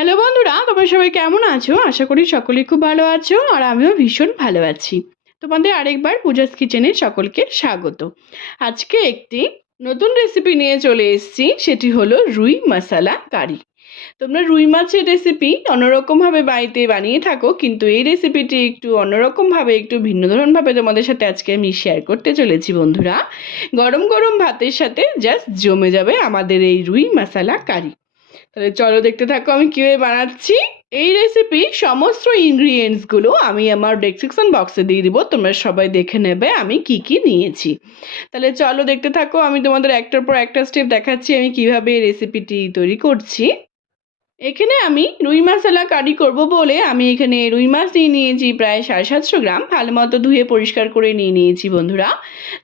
Hello বন্ধুরা, তোমরা সবাই কেমন আছো? আশা করি সকলেই খুব ভালো আছো আর আমিও ভীষণ ভালো আছি। তোমাদের আরেকবার পূজাস কিচেনে সকলকে স্বাগত। আজকে একটি নতুন রেসিপি নিয়ে চলে এসেছি, সেটি হলো রুই মশলা কারি। তোমরা রুই মাছের রেসিপি অন্যরকমভাবে বাড়িতে বানিয়ে থাকো, কিন্তু এই রেসিপিটি একটু অন্যরকমভাবে, একটু ভিন্ন ধরনভাবে তোমাদের সাথে আজকে আমি শেয়ার করতে চলেছি বন্ধুরা। গরম গরম ভাতের সাথে জাস্ট জমে যাবে আমাদের এই রুই মশলা কারি। তাহলে চলো দেখতে থাকো আমি কীভাবে বানাচ্ছি। এই রেসিপি সমস্ত ইনগ্রিডিয়েন্টসগুলো আমি আমার ডেসক্রিপশন বক্সে দিয়ে দিব, তোমরা সবাই দেখে নেবে আমি কি কি নিয়েছি। তাহলে চলো দেখতে থাকো, আমি তোমাদের একটার পর একটা স্টেপ দেখাচ্ছি আমি কিভাবে এই রেসিপিটি তৈরি করছি। এখানে আমি রুই মশলা কারি করব বলে আমি এখানে রুই মাছ নিয়ে নিয়েছি প্রায় 750 গ্রাম, ভালো মতো ধুয়ে পরিষ্কার করে নিয়ে নিয়েছি বন্ধুরা।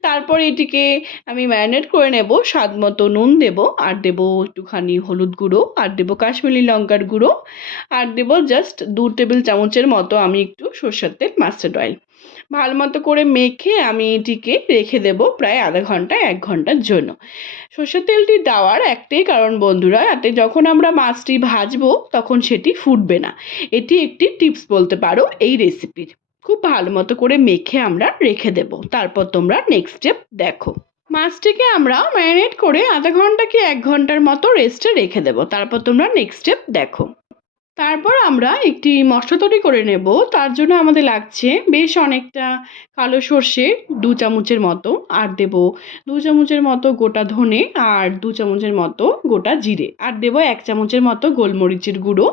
তারপর এটিকে আমি ম্যারিনেট করে নেব, স্বাদ মতো নুন দেব, আর দেব একটুখানি হলুদ গুঁড়ো, আর দেব কাশ্মীরি লঙ্কার গুঁড়ো, আর দেব জাস্ট 2 টেবিল চামচের মতো আমি একটু সরষের তেল, মাস্টার্ড অয়েল। ভালো মতো করে মেখে আমি এটিকে রেখে দেব প্রায় আধা ঘন্টা 1 ঘন্টার জন্য। সরষের তেলটি দেওয়ার একটাই কারণ বন্ধুরা, যাতে যখন আমরা মাছটি ভাজবো তখন সেটি ফুটবে না। এটি একটি টিপস বলতে পারো এই রেসিপির। খুব ভালো মতো করে মেখে আমরা রেখে দেব, তারপর তোমরা নেক্সট স্টেপ দেখো। মাছটিকে আমরা ম্যারিনেট করে আধা ঘন্টা কি 1 ঘন্টার মতো রেস্টে রেখে দেব, তারপর তোমরা নেক্সট স্টেপ দেখো। তারপর আমরা একটি মশলা তৈরি করে নেব। তার জন্য আমাদের লাগছে বেশ অনেকটা কালো সর্ষে 2 চামচের মতো, আর দেব 2 চামচের মতো গোটা ধনে, আর 2 চামচের মতো গোটা জিরে, আর দেব 1 চামচের মতো গোলমরিচের গুঁড়ো,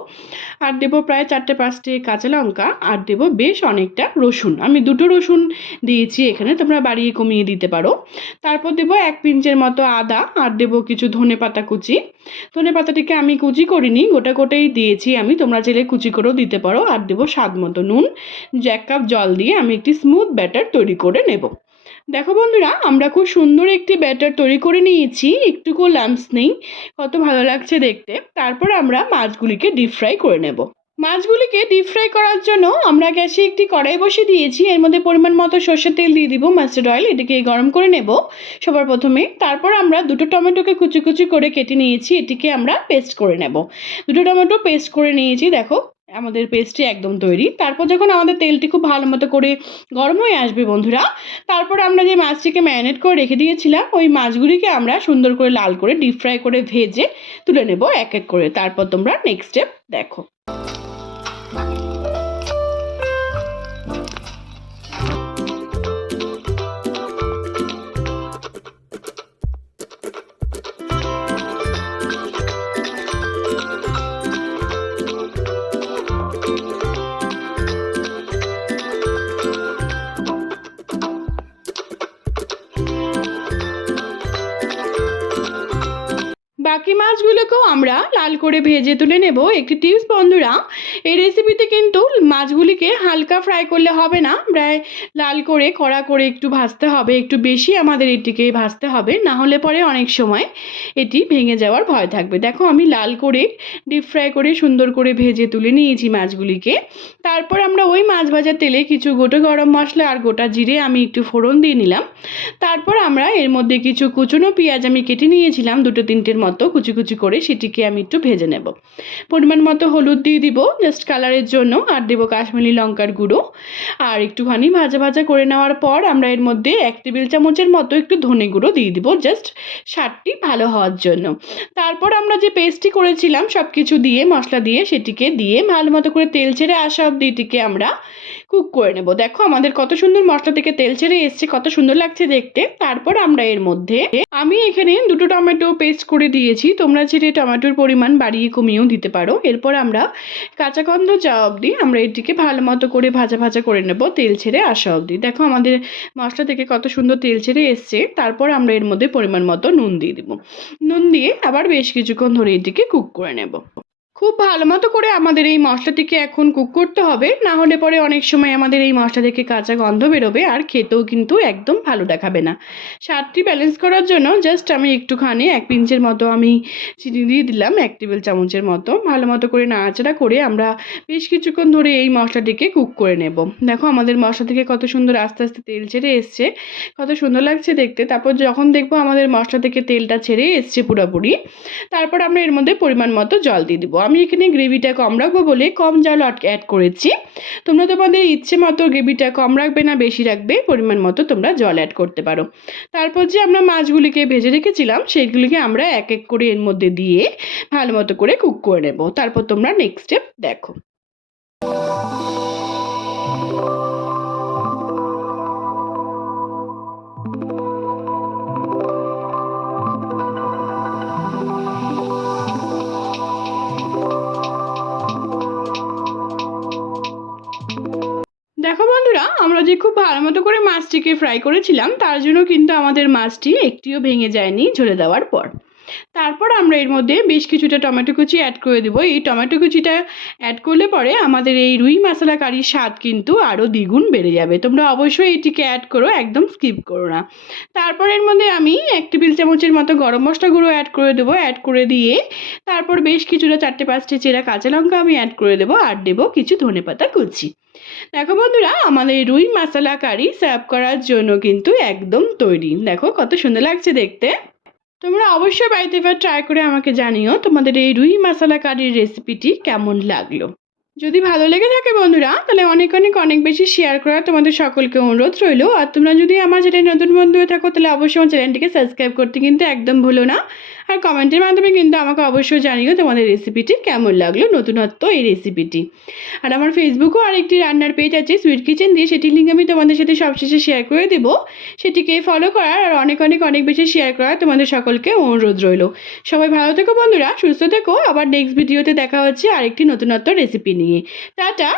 আর দেব প্রায় 4-5টে কাঁচা লঙ্কা, আর দেব বেশ অনেকটা রসুন। আমি 2টো রসুন দিয়েছি এখানে, তোমরা বাড়িয়ে কমিয়ে দিতে পারো। তারপর দেব 1 পিঞ্চের মতো আদা, আর দেব কিছু ধনেপাতা কুচি। ধনেপাতাটিকে আমি কুচি করিনি, গোটা গোটাই দিয়েছি আমি, তোমরা চাইলে কুচি করেও দিতে পারো। আর দেবো স্বাদ মতো নুন। 1 কাপ জল দিয়ে আমি একটি স্মুথ ব্যাটার তৈরি করে নেব। দেখো বন্ধুরা, আমরা খুব সুন্দর একটি ব্যাটার তৈরি করে নিয়েছি, একটুকু লাম্পস নেই, কত ভালো লাগছে দেখতে। তারপর আমরা মাছগুলিকে ডিপ ফ্রাই করে নেব। মাছগুলিকে ডিপ ফ্রাই করার জন্য আমরা গ্যাসে একটি কড়াই বসিয়ে দিয়েছি, এর মধ্যে পরিমাণ মতো সর্ষের তেল দিয়ে দিব, মাস্টার্ড অয়েল, এটিকে গরম করে নেব সবার প্রথমে। তারপর আমরা 2টো টমেটোকে কুচি কুচি করে কেটে নিয়েছি, এটিকে আমরা পেস্ট করে নেব। 2টো টমেটো পেস্ট করে নিয়েছি, দেখো আমাদের পেস্টটি একদম তৈরি। তারপর যখন আমাদের তেলটি খুব ভালো মতো করে গরম হয়ে আসবে বন্ধুরা, তারপর আমরা যে মাছটিকে ম্যারিনেট করে রেখে দিয়েছিলাম ওই মাছগুলিকে আমরা সুন্দর করে লাল করে ডিপ ফ্রাই করে ভেজে তুলে নেব এক এক করে। তারপর তোমরা নেক্সট স্টেপ দেখো। বাকি মাছগুলোকেও আমরা লাল করে ভেজে তুলে নেব। একটি টিপস বন্ধুরা, এই রেসিপিতে কিন্তু মাছগুলিকে হালকা ফ্রাই করলে হবে না, প্রায় লাল করে কড়া করে একটু ভাজতে হবে, একটু বেশি আমাদের এটিকে ভাজতে হবে, না হলে পরে অনেক সময় এটি ভেঙে যাওয়ার ভয় থাকবে। দেখো আমি লাল করে ডিপ ফ্রাই করে সুন্দর করে ভেজে তুলে নিয়েছি মাছগুলিকে। তারপর আমরা ওই মাছ ভাজার তেলে কিছু গোটা গরম মশলা আর গোটা জিরে আমি একটু ফোড়ন দিয়ে নিলাম। তারপর আমরা এর মধ্যে কিছু কুচনো পেঁয়াজ আমি কেটে নিয়েছিলাম 2-3টের মতো কুচি কুচি করে, সেটিকে আমি একটু ভেজে নেব। পরিমাণ মতো হলুদ দিয়ে দিব জাস্ট কালারের জন্য, আর দেবো কাশ্মীরি লঙ্কার গুঁড়ো। আর একটুখানি ভাজা ভাজা করে নেওয়ার পর আমরা এর মধ্যে 1 টেবিল চামচের মতো একটু ধনে গুঁড়ো দিয়ে দিব, জাস্ট স্বাদটি ভালো হওয়ার জন্য। তারপর আমরা যে পেস্টটি করেছিলাম সব কিছু দিয়ে, মশলা দিয়ে, সেটিকে দিয়ে ভালো মতো করে তেল ছেড়ে আসা অবধি এটিকে আমরা কুক করে নেব। দেখো আমাদের কত সুন্দর মশলা থেকে তেল ছেড়ে এসছে, কত সুন্দর লাগছে দেখতে। তারপর আমরা এর মধ্যে আমি এখানে 2টো টমেটো পেস্ট করে দিয়েছি, তোমরা ছেড়ে টমেটোর পরিমাণ বাড়িয়ে কমিয়েও দিতে পারো। এরপর আমরা কাঁচা গন্ধ যাওয়া অবধি আমরা এটিকে ভালো মতো করে ভাজা ভাজা করে নেব, তেল ছেড়ে আসা অবধি। দেখো আমাদের মশলা থেকে কত সুন্দর তেল ছেড়ে এসছে। তারপর আমরা এর মধ্যে পরিমাণ মতো নুন দিয়ে দেবো। নুন দিয়ে আবার বেশ কিছুক্ষণ ধরে এটিকে কুক করে নেব। খুব ভালো মতো করে আমাদের এই মশলাটিকে এখন কুক করতে হবে, না হলে পরে অনেক সময় আমাদের এই মশলা থেকে কাঁচা গন্ধ বেরোবে, আর খেতেও কিন্তু একদম ভালো দেখাবে না। স্বাদটি ব্যালেন্স করার জন্য জাস্ট আমি একটুখানি 1 পিঞ্চের মতো আমি চিনি দিয়ে দিলাম, 1 টেবিল চামচের মতো। ভালো মতো করে নাড়াচাড়া করে আমরা বেশ কিছুক্ষণ ধরে এই মশলাটিকে কুক করে নেব। দেখো আমাদের মশলা থেকে কত সুন্দর আস্তে আস্তে তেল ছেড়ে এসছে, কত সুন্দর লাগছে দেখতে। তারপর যখন দেখবো আমাদের মশলা থেকে তেলটা ছেড়ে এসছে পুরোপুরি, তারপর আমরা এর মধ্যে পরিমাণ মতো জল দিয়ে দিব। আমি এখানে গ্রেভিটা কম রাখবো বলে কম জল অ্যাড করেছি। তোমরা তোমাদের ইচ্ছে মতো গ্রেভিটা কম রাখবে না বেশি রাখবে পরিমাণ মতো তোমরা জল অ্যাড করতে পারো। তারপর যে আমরা মাছগুলিকে ভেজে রেখেছিলাম সেইগুলিকে আমরা এক এক করে এর মধ্যে দিয়ে ভালো মতো করে কুক করে নেব। তারপর তোমরা নেক্সট স্টেপ দেখো। দেখো বন্ধুরা, আমরা যে খুব ভালো মতো করে মাছটিকে ফ্রাই করেছিলাম তার জন্য কিন্তু আমাদের মাছটি একটিও ভেঙে যায়নি ঝরে দেওয়ার পর। তারপর আমরা এর মধ্যে বেশ কিছুটা টমেটো কুচি অ্যাড করে দেবো। এই টমেটো কুচিটা অ্যাড করলে পরে আমাদের এই রুই মশলা কারির স্বাদ কিন্তু আরও দ্বিগুণ বেড়ে যাবে। তোমরা অবশ্যই এটিকে অ্যাড করো, একদম স্কিপ করো না। তারপর এর মধ্যে আমি 1 টেবিল চামচের মতো গরম মশলা গুঁড়ো অ্যাড করে দেবো। অ্যাড করে দিয়ে তারপর বেশ কিছুটা 4-5টি চেরা কাঁচা লঙ্কা আমি অ্যাড করে দেবো, আর দেবো কিছু ধনেপাতা কুচি। দেখো বন্ধুরা, আমাদের রুই মশলা কারি সার্ভ করার জন্য কিন্তু একদম তৈরি। দেখো কত সুন্দর লাগছে দেখতে। তোমরা অবশ্যই বাড়িতে এবার ট্রাই করে আমাকে জানিও তোমাদের এই রুই মশলা কারির রেসিপিটি কেমন লাগলো। যদি ভালো লেগে থাকে বন্ধুরা তাহলে অনেক অনেক অনেক বেশি শেয়ার করা তোমাদের সকলকে অনুরোধ রইলো। আর তোমরা যদি আমার চ্যানেলে নতুন বন্ধু হয়ে থাকো তাহলে অবশ্যই আমার চ্যানেলটিকে সাবস্ক্রাইব করতে কিন্তু একদম ভুলো না। আর কমেন্টের মাধ্যমে কিন্তু আমাকে অবশ্যই জানিও তোমাদের রেসিপিটি কেমন লাগলো, নতুনত্ব এই রেসিপিটি। আর আমার ফেসবুকেও আরেকটি রান্নার পেজ আছে সুইট কিচেন দিয়ে, সেটির লিঙ্ক আমি তোমাদের সাথে সবশেষে শেয়ার করে দেবো। সেটিকে ফলো করার আর অনেক অনেক অনেক বেশি শেয়ার করার তোমাদের সকলকে অনুরোধ রইলো। সবাই ভালো থেকো বন্ধুরা, সুস্থ থেকো। আবার নেক্সট ভিডিওতে দেখা হচ্ছে আরেকটি নতুনত্ব রেসিপি নিয়ে। টাটা।